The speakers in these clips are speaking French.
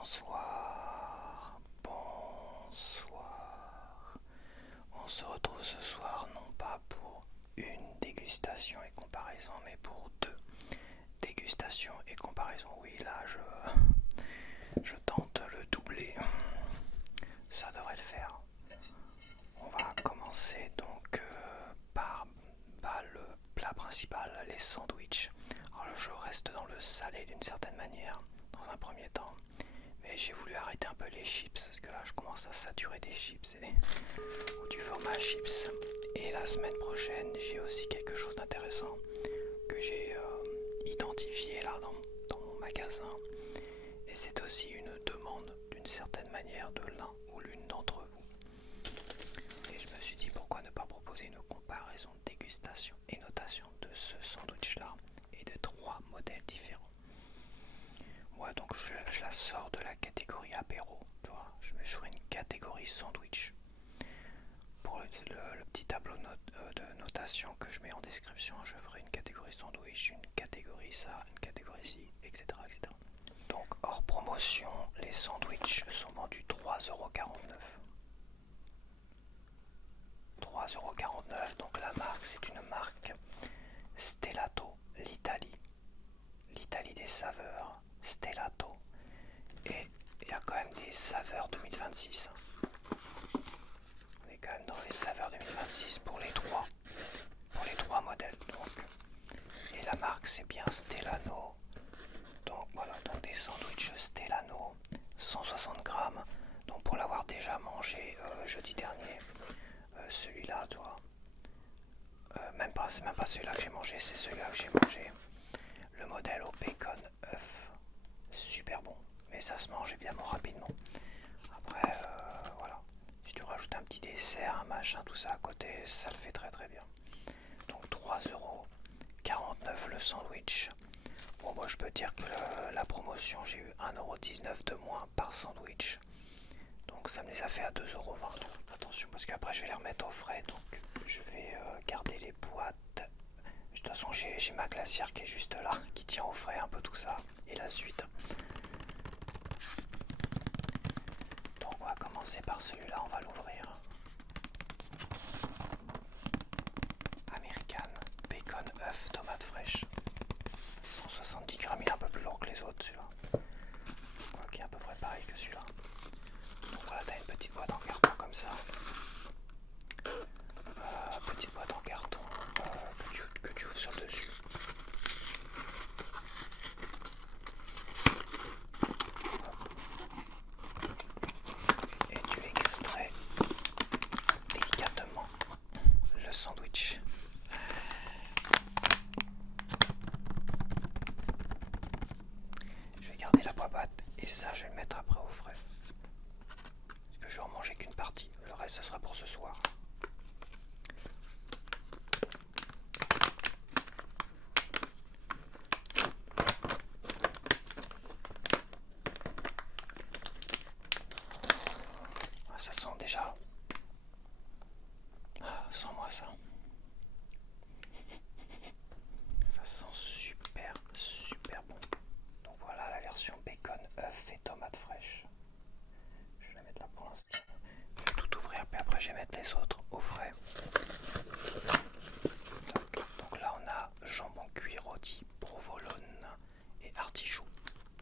Bonsoir, bonsoir. On se retrouve ce soir non pas pour une dégustation et comparaison, mais pour deux dégustations et comparaison. Oui, là je tente le doublé. Ça devrait le faire. On va commencer donc par le plat principal, les sandwichs. Alors je reste dans le salé d'une certaine manière dans un premier temps. Mais j'ai voulu arrêter un peu les chips parce que là je commence à saturer des chips ou du format chips. Et la semaine prochaine j'ai aussi quelque chose d'intéressant que j'ai identifié là dans mon magasin. Et c'est aussi une demande d'une certaine manière de l'un ou l'une d'entre vous. Et je me suis dit pourquoi ne pas proposer une comparaison, dégustation et notation de ce sandwich là et de trois modèles différents. Ouais, donc je la sors de la catégorie apéro, tu vois. Je me ferai une catégorie sandwich. Pour le petit tableau de notation que je mets en description, je ferai une catégorie sandwich, une catégorie ça, une catégorie ci, etc. etc. Donc hors promotion, les sandwichs sont vendus 3,49 €. 3,49 €, donc la marque c'est une marque Stellato, l'Italie des saveurs, Stellato, et il y a quand même des saveurs 2026. On est quand même dans les saveurs 2026 pour les trois modèles. Donc. Et la marque c'est bien Stellano. Donc voilà, donc des sandwichs Stellano, 160 grammes. Donc pour l'avoir déjà mangé jeudi dernier, celui-là, toi, c'est même pas celui-là que j'ai mangé, c'est celui-là que j'ai mangé. Le modèle au bacon œuf, super bon, mais ça se mange évidemment rapidement. Après, voilà, si tu rajoutes un petit dessert, un machin, tout ça à côté, ça le fait très très bien. Donc 3,49 € le sandwich. Bon, moi je peux dire que la promotion, j'ai eu 1,19 € de moins par sandwich. Donc ça me les a fait à 2,20 €. Attention, parce qu'après je vais les remettre au frais, donc je vais garder les boîtes. De toute façon, j'ai ma glacière qui est juste là, qui tient au frais un peu tout ça, et la suite. Donc on va commencer par celui-là, on va l'ouvrir. American, bacon, œuf, tomate fraîche. 170 grammes, il est un peu plus long que les autres celui-là. Quoi qu'il est à peu près pareil que celui-là. Donc voilà, t'as une petite boîte en carton comme ça. Petite boîte en carton que tu ouvres sur le dessus. Et tu extrais délicatement le sandwich. Je vais garder la boîte et ça je vais le mettre après au frais. Parce que je vais en manger qu'une partie. Le reste ça sera pour ce soir. Ça sent déjà. Sens-moi ça. Ça sent super, super bon. Donc voilà la version bacon, œuf et tomate fraîche. Je vais la mettre là pour l'instant. Je vais tout ouvrir, puis après je vais mettre les autres au frais. Donc là on a jambon cuit rôti, provolone et artichaut.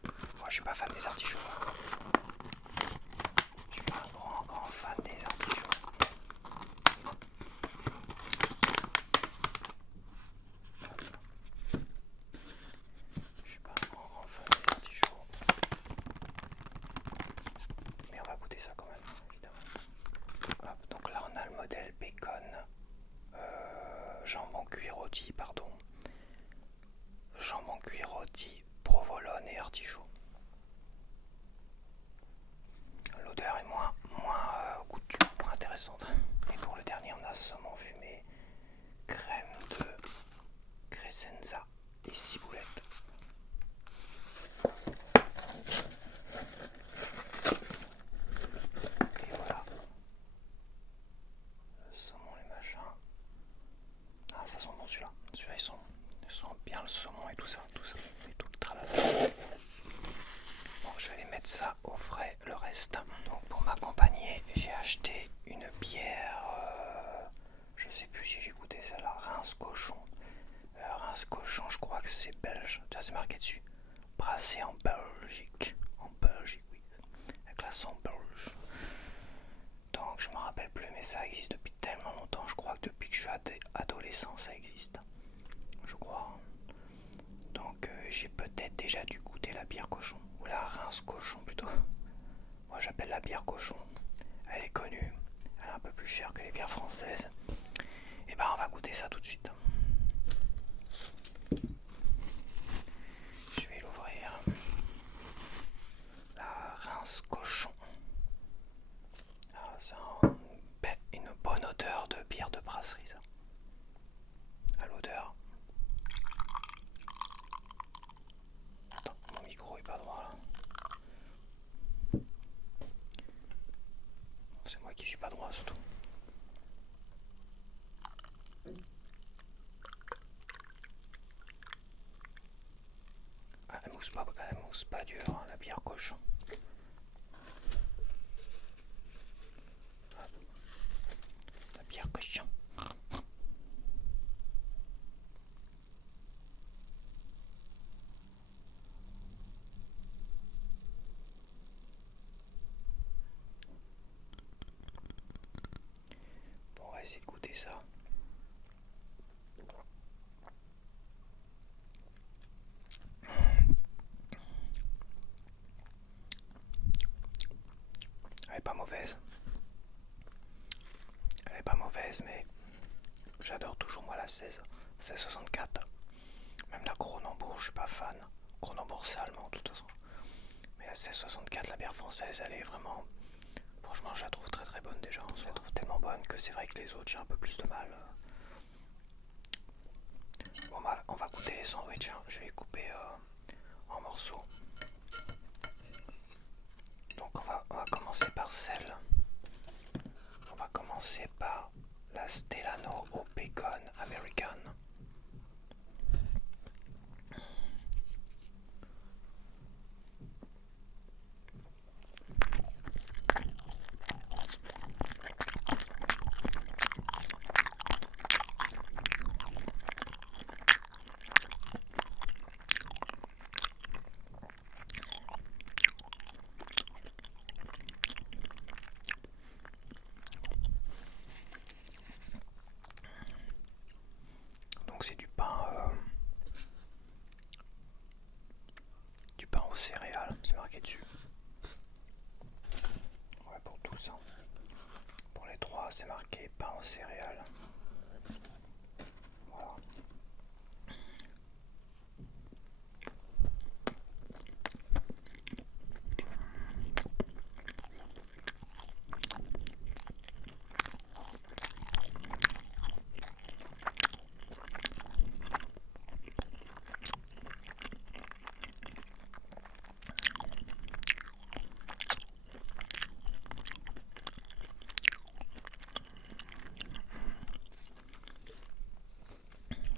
Moi je suis pas fan des artichauts. Je suis pas un grand fan des artichauts. Je suis pas un grand fan des artichauts. Mais on va goûter ça quand même, évidemment. Hop, donc là on a le modèle bacon, jambon cuit rôti, pardon. Jambon cuit rôti, provolone et artichaut. ça au frais le reste. Donc pour m'accompagner, j'ai acheté une bière, je sais plus si j'ai goûté celle-là, Reims Cochon. Reims Cochon, je crois que c'est belge, tu vois c'est marqué dessus. Brassé en Belgique. En Belgique, oui. Avec l'accent belge. Donc je me rappelle plus, mais ça existe depuis tellement longtemps. Je crois que depuis que je suis adolescent, ça existe. Je crois. Donc j'ai peut-être déjà dû goûter la bière cochon. Ou la Reims Cochon plutôt. Moi j'appelle la bière cochon. Elle est connue. Elle est un peu plus chère que les bières françaises. Et ben on va goûter ça tout de suite. Je vais l'ouvrir. La Reims Cochon. Ah, ça a une bonne odeur de bière de brasserie ça. À l'odeur. Attends, mon micro est pas droit là. C'est moi qui suis pas droit surtout. Ah, elle mousse pas dur, hein, la bière cochon. La bière cochon. Bon, on va essayer de goûter ça. Elle est pas mauvaise. Elle est pas mauvaise, mais j'adore toujours moi la 1664. Même la Kronenbourg, je suis pas fan. Kronenbourg c'est allemand de toute façon. Mais la 1664, la bière française, elle est vraiment... Franchement, je la trouve très très bonne déjà. Je la trouve tellement bonne que c'est vrai que les autres, j'ai un peu plus de mal. Bon bah, on va goûter les sandwichs. Hein. Je vais les couper en morceaux. Donc on va commencer par celle. On va commencer par la Stellano au bacon American. Donc c'est du pain aux céréales, c'est marqué dessus. Ouais, pour tous. Hein. Pour les trois, c'est marqué pain aux céréales. Voilà.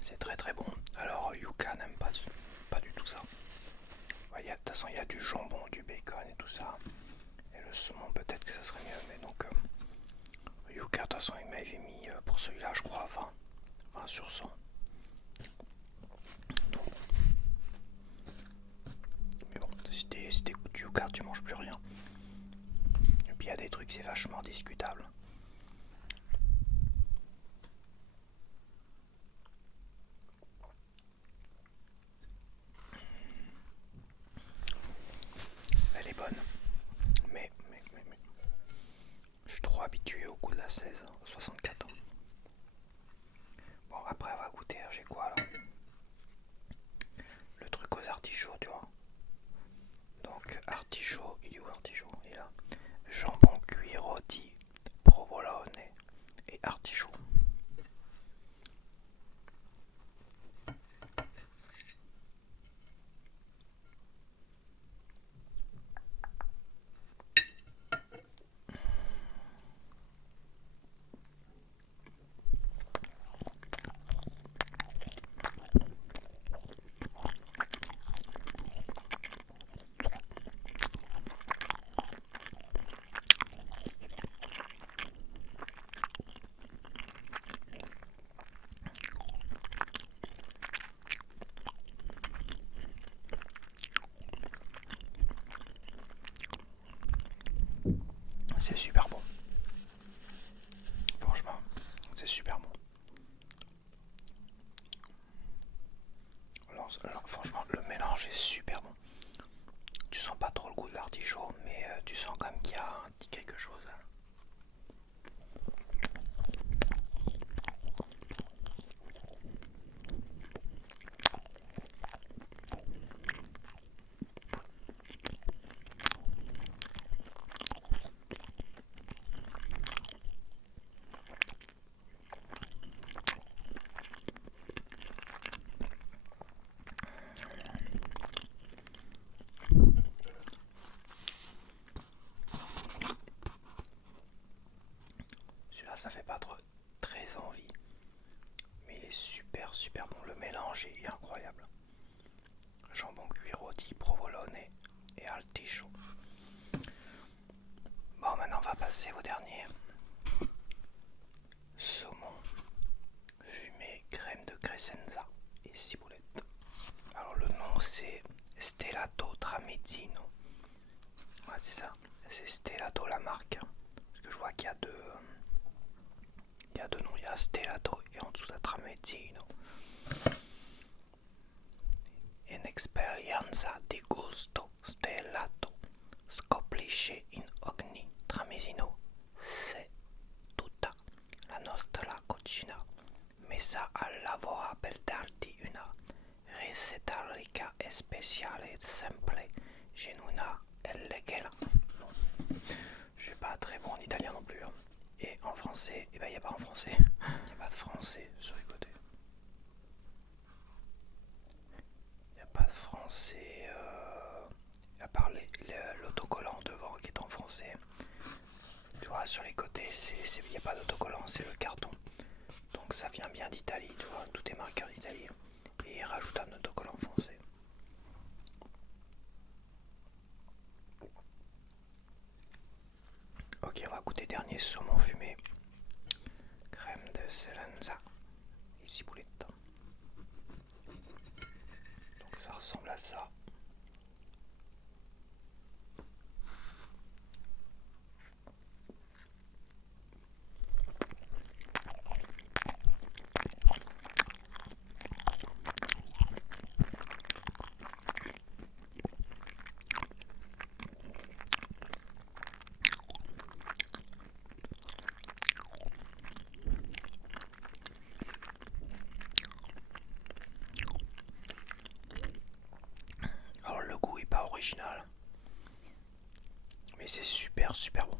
C'est très très bon. Alors Yuka n'aime pas du tout ça. Ouais, de toute façon il y a du jambon, du bacon et tout ça. Et le saumon peut-être que ça serait mieux. Mais donc Yuka de toute façon il m'avait mis pour celui-là je crois 20 sur 100. Donc, mais bon, si t'écoutes Yuka tu manges plus rien. Et puis il y a des trucs c'est vachement discutable. Elle est bonne. Mais. Je suis trop habitué au goût de la 1664. Bon, après, on va goûter. J'ai quoi là? Le truc aux artichauts, tu vois. Donc, artichaut, il est où l'artichaut? Il est là. Jambon cuit rôti, provolone et artichaut. C'est super bon. Franchement, c'est super bon. Alors, franchement, le mélange est super bon. Tu sens pas trop le goût de l'artichaut, mais tu sens quand même qu'il y a un petit quelque chose. Celui-là, ça fait pas trop très envie, mais il est super bon. Le mélange est incroyable. Jambon cuit rôti, provolone et artichaut. Bon, maintenant on va passer au dernier. Saumon fumé, crème de crescenza et ciboulette. Alors le nom c'est Stellato Tramezzino. Ouais, c'est ça, c'est Stellato la marque. Parce que je vois qu'il y a deux noms, il y a Stellato et en dessous la Tramezzino. Un'esperienza di gusto stellato scoprisce in ogni tramezzino se tutta la nostra cucina messa al lavoro per darti una ricetta ricca e speciale, semplice, genuina e leggera. Je suis pas très bon en italien non plus. Hein. Et en français, il n'y a pas en français. Il n'y a pas de français sur les côtés. Il n'y a pas de français. À part l'autocollant devant qui est en français. Tu vois, sur les côtés, il n'y a pas d'autocollant, c'est le carton. Donc ça vient bien d'Italie, tu vois, tout est marqué en Italie. Et il rajoute un autocollant français. Ok, on va goûter dernier saumon fumé. Crème de Celenza et ciboulette. Donc ça ressemble à ça. Alors le goût est pas original, mais c'est super bon.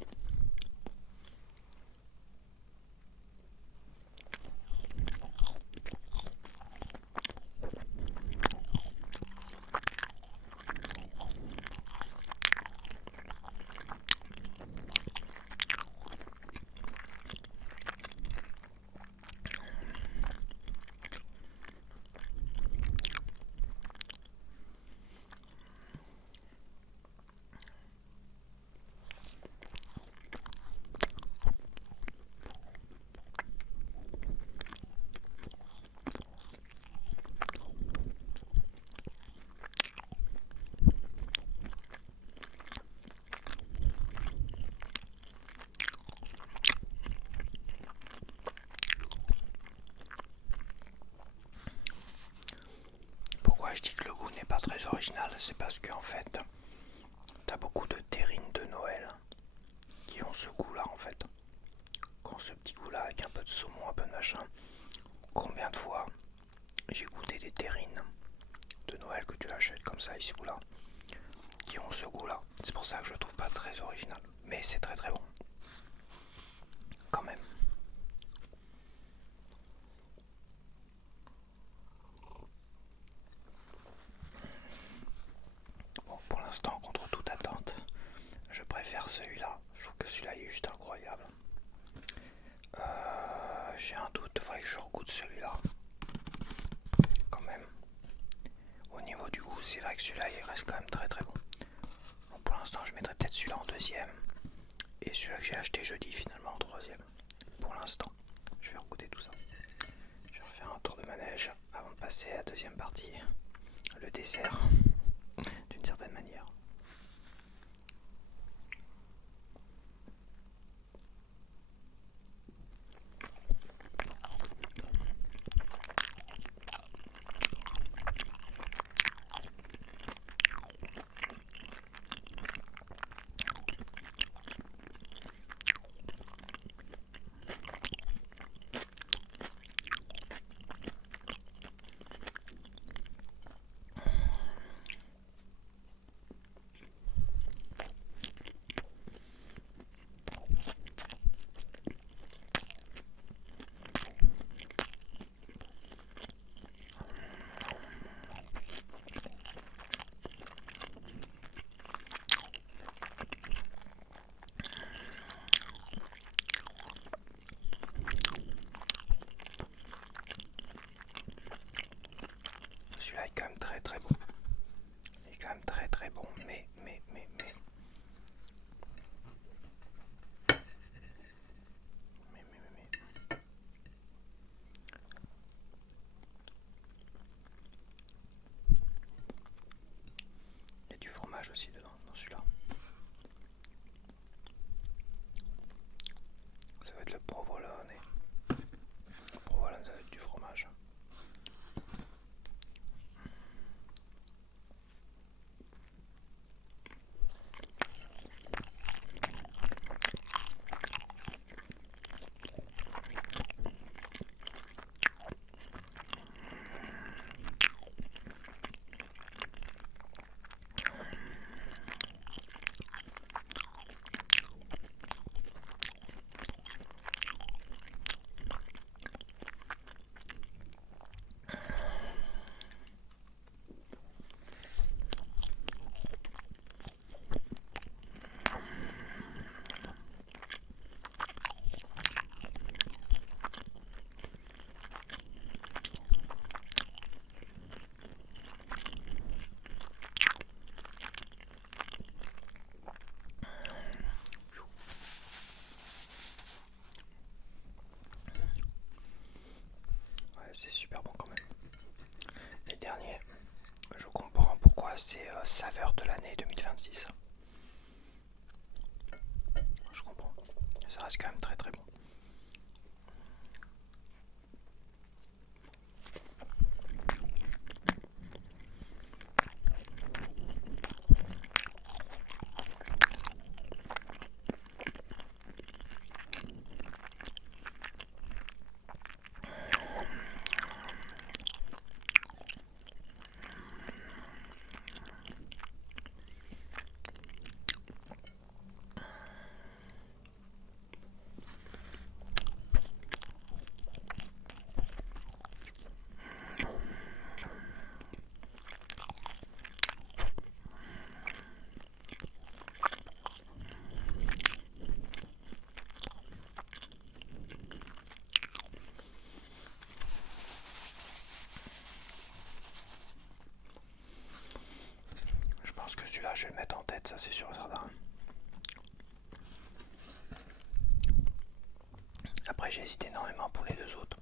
Pourquoi je dis que le goût n'est pas très original, c'est parce qu'en fait, t'as beaucoup de terrines de Noël qui ont ce goût-là en fait. Qui ont ce petit goût-là avec un peu de saumon, un peu de machin. Combien de fois j'ai goûté des terrines de Noël que tu achètes comme ça ici ou là, qui ont ce goût-là. C'est pour ça que je le trouve pas très original. Mais c'est très bon. Quand même. Bon, pour l'instant, contre toute attente, je préfère celui-là. Je trouve que celui-là il est juste incroyable. J'ai un doute, il faudrait que je regoute celui-là. Quand même. Au niveau du goût, c'est vrai que celui-là il reste quand même très bon. Bon, pour l'instant, je mettrai peut-être celui-là en deuxième. Et celui-là que j'ai acheté jeudi finalement en troisième. Pour l'instant, je vais regoûter tout ça. Je vais refaire un tour de manège avant de passer à la deuxième partie. Le dessert, d'une certaine manière. 8,26. Je comprends. Ça reste quand même très très bon. Je pense que celui-là, je vais le mettre en tête, ça c'est sûr et certain. Après, j'hésite énormément pour les deux autres.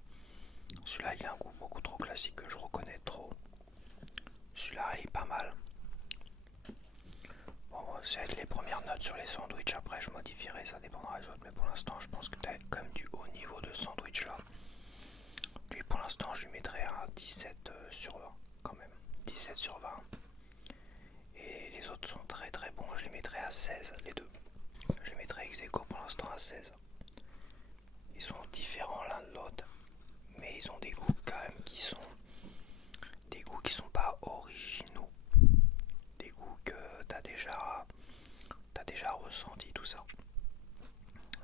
Celui-là, il a un goût beaucoup trop classique que je reconnais trop. Celui-là est pas mal. Bon, ça va être les premières notes sur les sandwichs. Après, je modifierai, ça dépendra des autres. Mais pour l'instant, je pense que tu as quand même du haut niveau de sandwich là. Lui, pour l'instant, je lui mettrai un 17 sur 20 quand même. 17 sur 20. Et les autres sont très très bons. Je les mettrai à 16, les deux. Je les mettrai ex aequo pour l'instant à 16. Ils sont différents l'un de l'autre. Mais ils ont des goûts quand même qui sont pas originaux. Des goûts que t'as déjà ressenti tout ça.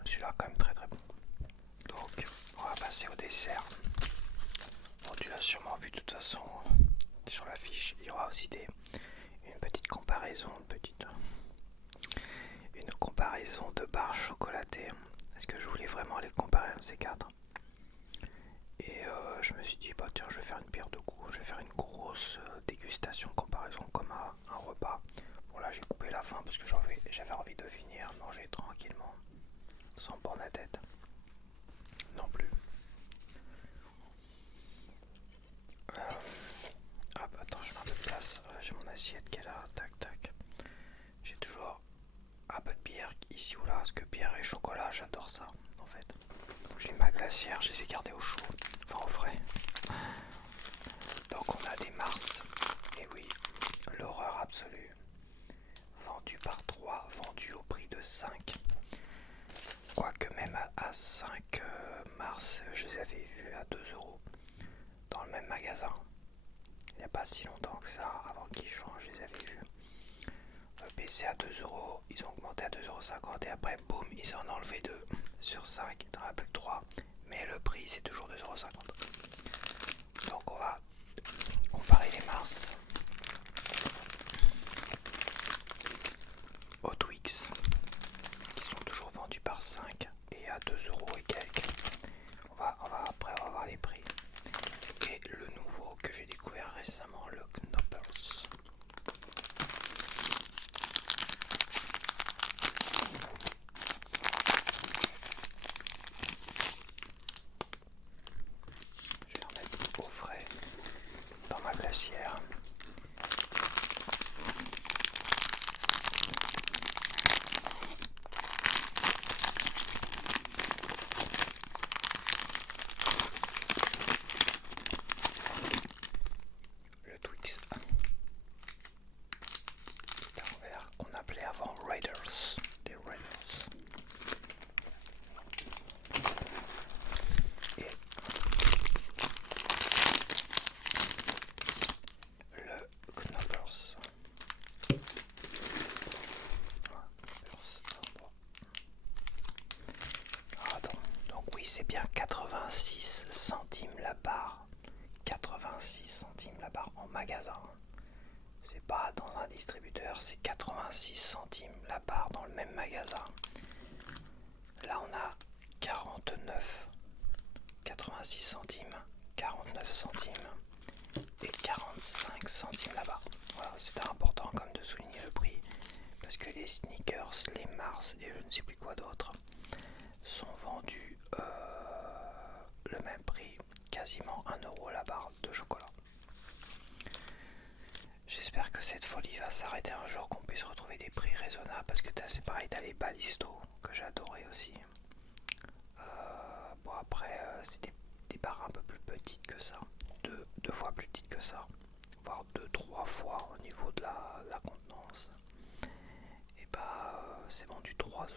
Celui-là quand même très très bon. Donc on va passer au dessert. Bon, tu l'as sûrement vu de toute façon sur la fiche. Il y aura aussi une petite comparaison, une comparaison de barres chocolatées. Est-ce que je voulais vraiment les comparer un de ces quatre? Et je me suis dit, bah tiens, je vais faire une pierre de coups, je vais faire une grosse dégustation, comparaison comme un repas. Bon là j'ai coupé la fin parce que j'avais envie de finir, manger tranquillement, sans prendre la tête. Non plus. Attends, je mets un peu de place, j'ai mon assiette qui est là, tac tac. J'ai toujours un peu de bière ici ou là, parce que bière et chocolat, j'adore ça en fait. J'ai ma glacière, je les ai gardées au chaud, enfin au frais. Donc on a des Mars, et oui, l'horreur absolue. Vendu par 3, vendu au prix de 5. Quoique même à 5 mars, je les avais vus à 2 € dans le même magasin. Il n'y a pas si longtemps que ça, avant qu'ils changent, je les avais vus. Baissé à 2 €, ils ont augmenté à 2,50 € et après, boum, ils en ont enlevé 2 sur 5, il n'y en a plus que 3. Mais le prix, c'est toujours 2,50 €. Donc on va comparer les Mars aux Twix, qui sont toujours vendus par 5 et à 2 € et quelques. Après on va voir les prix. Et le nouveau que j'ai découvert récemment, le Knoppers. Je vais en mettre au frais dans ma glacière. Le Twix vert qu'on appelait avant Raiders. Les Raiders. Et le Knoppers. Donc oui, c'est bien 86 centimes la barre. 86 centimes la barre en magasin. C'est pas dans un distributeur, c'est 86 centimes la barre dans le même magasin. Là on a 86 centimes, 49 centimes et 45 centimes la barre. Voilà, c'était important comme de souligner le prix parce que les Snickers, les Mars et je ne sais plus quoi d'autre sont vendus le même prix, quasiment 1 € la barre de chocolat. J'espère que cette folie va s'arrêter un jour, qu'on puisse retrouver des prix raisonnables, parce que c'est pareil, t'as les balistos que j'adorais aussi. Bon après c'est des barres un peu plus petites que ça, deux fois plus petites que ça, voire 2-3 fois au niveau de la contenance. Et bah c'est vendu 3 €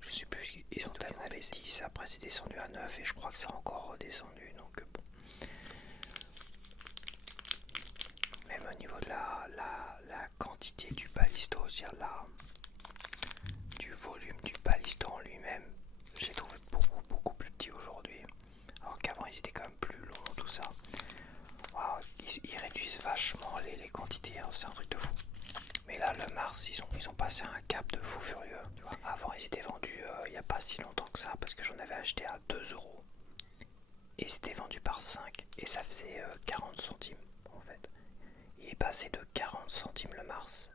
je sais plus, ils ont tellement avait 10, après c'est descendu à 9 et je crois que c'est encore redescendu, donc bon. Même au niveau de la quantité du balisto, c'est-à-dire du volume du balisto en lui-même, je l'ai trouvé beaucoup plus petit aujourd'hui. Alors qu'avant ils étaient quand même plus longs, tout ça. Wow, ils réduisent vachement les quantités, hein, c'est un truc de fou. Mais là, le Mars, ils ont passé un cap de fou furieux. Tu vois. Avant, ils étaient vendus il n'y a pas si longtemps que ça, parce que j'en avais acheté à 2 € et c'était vendu par 5 et ça faisait 40 centimes en fait. Il est passé de 40 centimes le Mars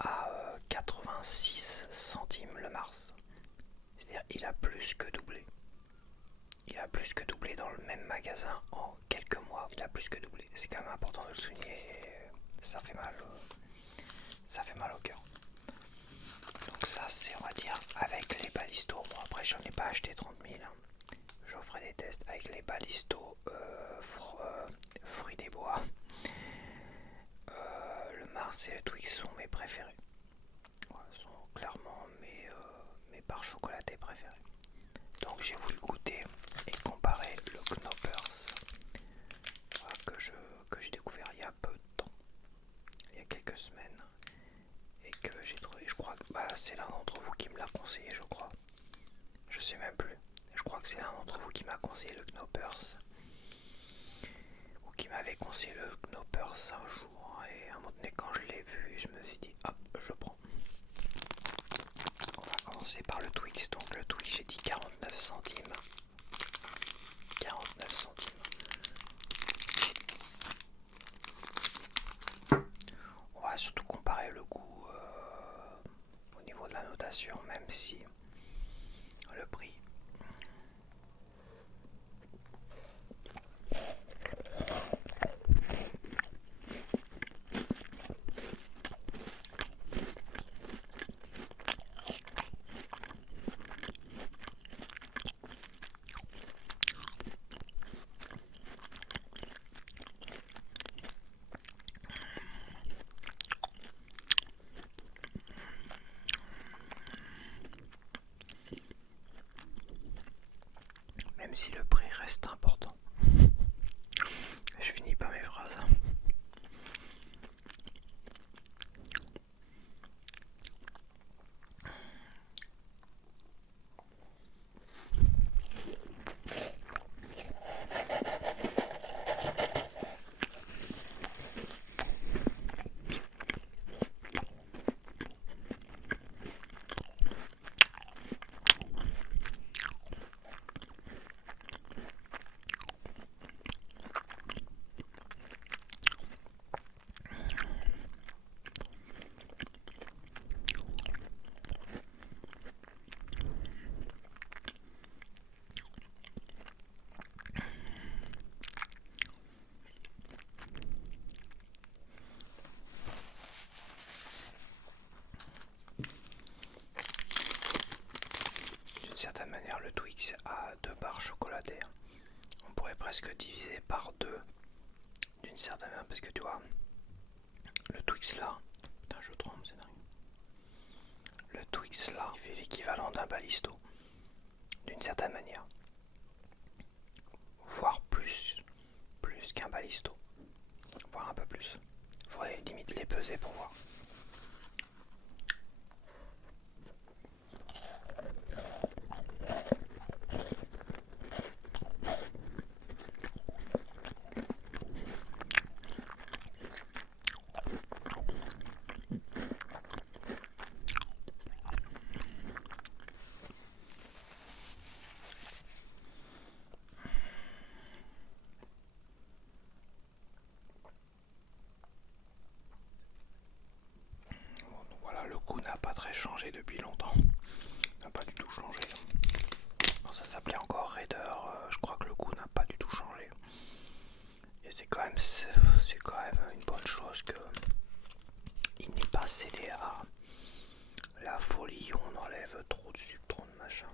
à 86 centimes le Mars. C'est-à-dire il a plus que doublé. Il a plus que doublé dans le même magasin en quelques mois. Il a plus que doublé. C'est quand même important de le souligner. Ça fait mal. Ça fait mal au cœur. Donc ça c'est, on va dire, avec les balistos. Bon après j'en ai pas acheté 30 000. Hein. Je ferai des tests avec les balistos fruits des bois. Le Mars et le Twix sont mes préférés. Voilà, sont clairement mes barres chocolatées préférées. Donc j'ai voulu goûter et comparer le Knoppers, voilà, que j'ai découvert il y a peu de temps, il y a quelques semaines, et que j'ai trouvé, je crois que c'est l'un d'entre vous qui me l'a conseillé, je crois. Je sais même plus. Je crois que c'est l'un d'entre vous qui m'a conseillé le Knoppers, ou qui m'avait conseillé le Knoppers un jour, et à un moment donné quand je l'ai vu, je me suis dit hop, je prends. On va commencer par le Twix. Donc le Twix, j'ai dit 49 centimes. 49 centimes. On va surtout comparer le goût au niveau de la notation, même si le prix. Même si le prix reste important. Je finis pas mes phrases. D'une certaine manière, le Twix a 2 barres chocolatées. On pourrait presque diviser par 2 d'une certaine manière, parce que tu vois, le Twix là, putain je tremble, c'est dingue. Le Twix là, il fait l'équivalent d'un balisto, d'une certaine manière, voire plus qu'un balisto, voire un peu plus. Faudrait limite les peser pour voir. Le goût n'a pas très changé depuis longtemps. N'a pas du tout changé. Bon, ça s'appelait encore Raider. Je crois que le goût n'a pas du tout changé. Il y Et c'est quand même une bonne chose que il n'est pas cédé à la folie où on enlève trop de sucre, trop de machin.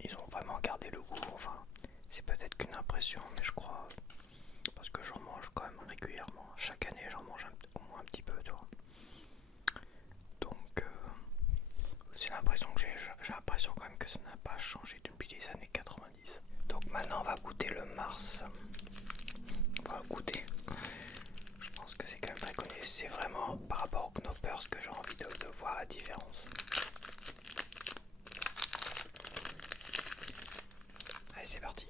Ils ont vraiment gardé le goût, enfin c'est peut-être qu'une impression, mais je crois, parce que j'en mange quand même régulièrement. Chaque année j'en mange au moins un petit peu, tu vois. Donc c'est l'impression que j'ai l'impression quand même que ça n'a pas changé depuis les années 90. Donc maintenant on va goûter le Mars. On va goûter. Je pense que c'est quand même très connu. C'est vraiment par rapport au Knoppers que j'ai envie de voir la différence. Allez, c'est parti.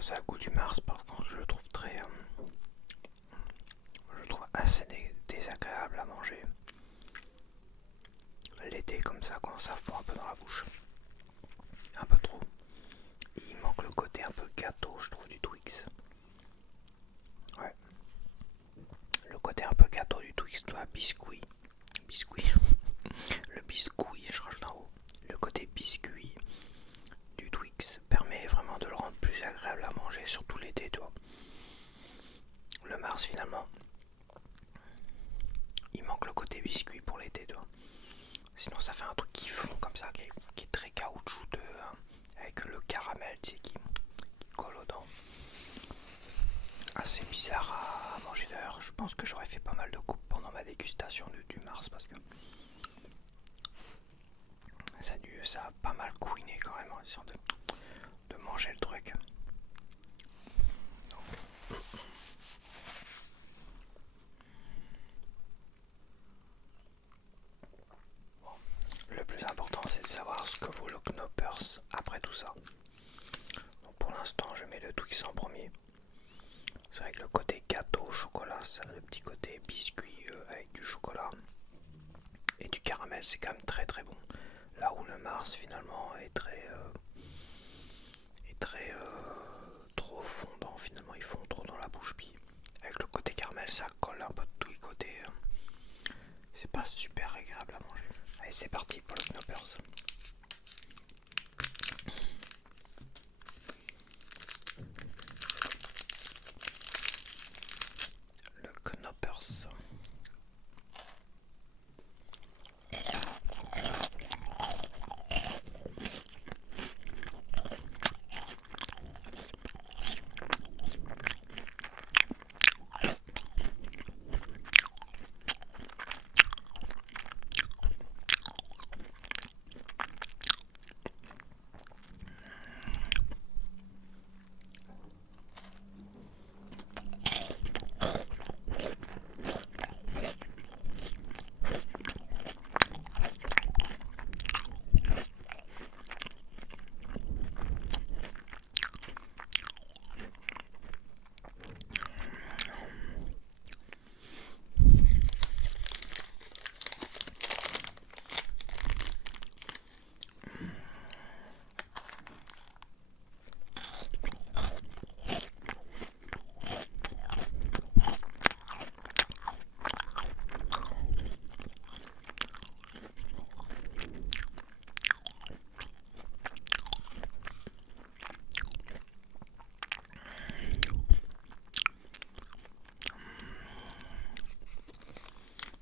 Ça a le goût du Mars, par contre, je le trouve je le trouve assez désagréable à manger. L'été, comme ça, quand ça fond un peu dans la bouche. Un peu trop. Et il manque le côté un peu gâteau, je trouve, du Twix. Ouais. Le côté un peu gâteau du Twix, toi, biscuit. Biscuit. Le biscuit, je rajoute en haut. Le côté biscuit du Twix permet vraiment de le rendre plus agréable à manger, surtout l'été, tu vois. Le Mars, finalement, il manque le côté biscuit pour l'été, tu vois. Sinon, ça fait un truc qui fond comme ça, qui est très caoutchouteux, hein, avec le caramel, tu sais, qui colle aux dents. Assez bizarre à manger d'ailleurs. Je pense que j'aurais fait pas mal de coupes pendant ma dégustation du Mars parce que ça a pas mal couiné quand même en essayant de manger le truc. Bon. Le plus important c'est de savoir ce que vaut le Knoppers après tout ça. Donc pour l'instant je mets le Twix en premier. C'est vrai que le côté gâteau au chocolat, ça a le petit côté biscuit avec du chocolat et du caramel, c'est quand même très très bon. Là où le Mars finalement est très trop fondant, finalement il fond trop dans la bouche, puis avec le côté caramel ça colle un peu de tous les côtés. C'est pas super agréable à manger. Allez, c'est parti pour le Knoppers. Le Knoppers.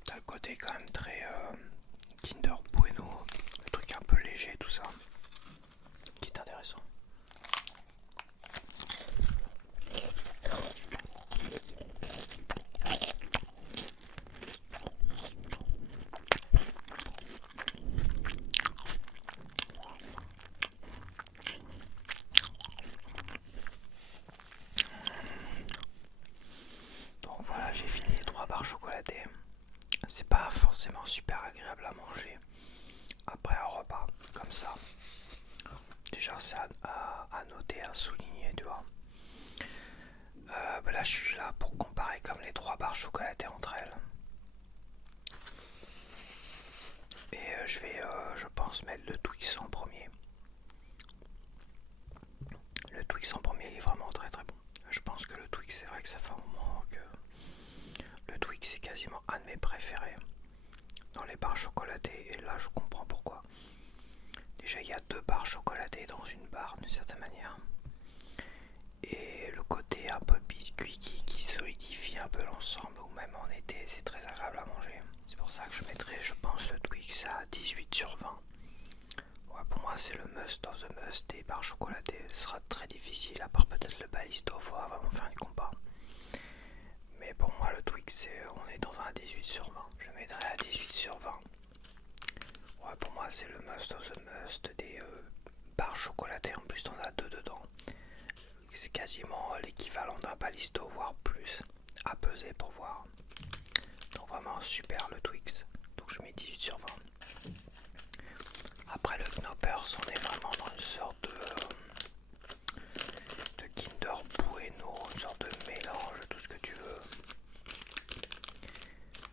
T'as le côté quand même très Kinder Bueno, le truc un peu léger, tout ça, qui est intéressant. Donc voilà, j'ai fini les 3 barres chocolatées. C'est pas forcément super agréable à manger après un repas comme ça. là, je suis là pour comparer comme les 3 barres chocolatées entre elles. Et je vais, je pense, mettre le Twix en premier. Le Twix en premier, il est vraiment très très bon. Je pense que le Twix, c'est vrai que ça fait un moment que... Le Twix, c'est quasiment un de mes préférés dans les barres chocolatées. Et là, je comprends pourquoi. Déjà, il y a 2 barres chocolatées dans une barre, d'une certaine manière. Et le côté un peu biscuit qui solidifie un peu l'ensemble, ou même en été, c'est très agréable à manger. C'est pour ça que je mettrais, je pense, le Twix à 18 sur 20. Ouais, pour moi, c'est le must of the must. Et barres chocolatées, ce sera très difficile, à part peut-être le Balisto, il faudra vraiment faire une combat. Mais pour moi, le Twix, on est dans un 18 sur 20. Je mettrais à 18 sur 20. Ouais, pour moi, c'est le must of the must des barres chocolatées. En plus, t'en as 2 dedans. C'est quasiment l'équivalent d'un Balisto, voire plus, à peser pour voir. Donc vraiment super le Twix. Donc je mets 18 sur 20. Après le Knoppers, on est vraiment dans une sorte de Kinder Bueno, une sorte de mélange, tout ce que tu veux.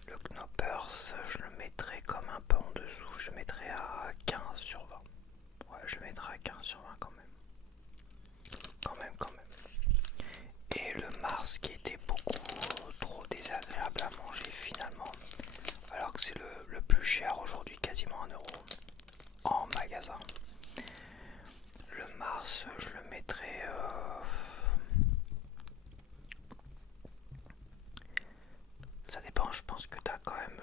Le Knoppers, je le mettrais comme un peu en dessous. Je mettrais à 15 sur 20. Ouais, je mettrais à 15 sur 20 quand même. Quand même. Et le Mars qui était beaucoup trop désagréable à manger finalement, alors que c'est le plus cher aujourd'hui, quasiment 1 euro en magasin. Le Mars, je le mettrais ça dépend, je pense que tu as quand même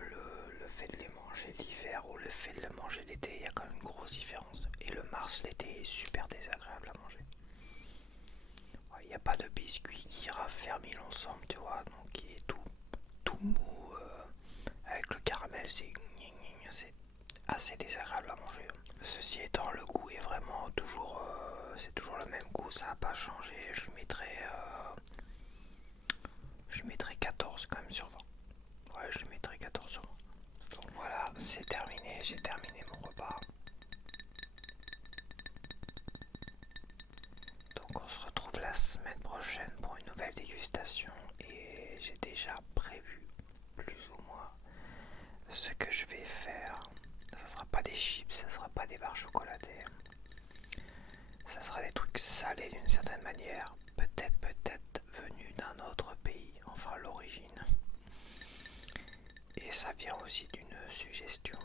le fait de les manger l'hiver ou le fait de les manger l'été, il y a quand même une grosse différence. Et le Mars l'été est super désagréable à manger. Il n'y a pas de biscuit qui raffermit l'ensemble, tu vois, donc il est tout mou. Avec le caramel, c'est assez désagréable à manger. Ceci étant, le goût est vraiment toujours, c'est toujours le même goût, ça n'a pas changé. Je lui mettrais 14 quand même sur 20. Ouais, je lui mettrais 14 sur 20. Donc voilà, c'est terminé, j'ai terminé mon repas. Donc on se retrouve la semaine prochaine pour une nouvelle dégustation et j'ai déjà prévu plus ou moins ce que je vais faire. Ça sera pas des chips, ça sera pas des barres chocolatées. Ça sera des trucs salés d'une certaine manière, peut-être venus d'un autre pays, enfin l'origine. Et ça vient aussi d'une suggestion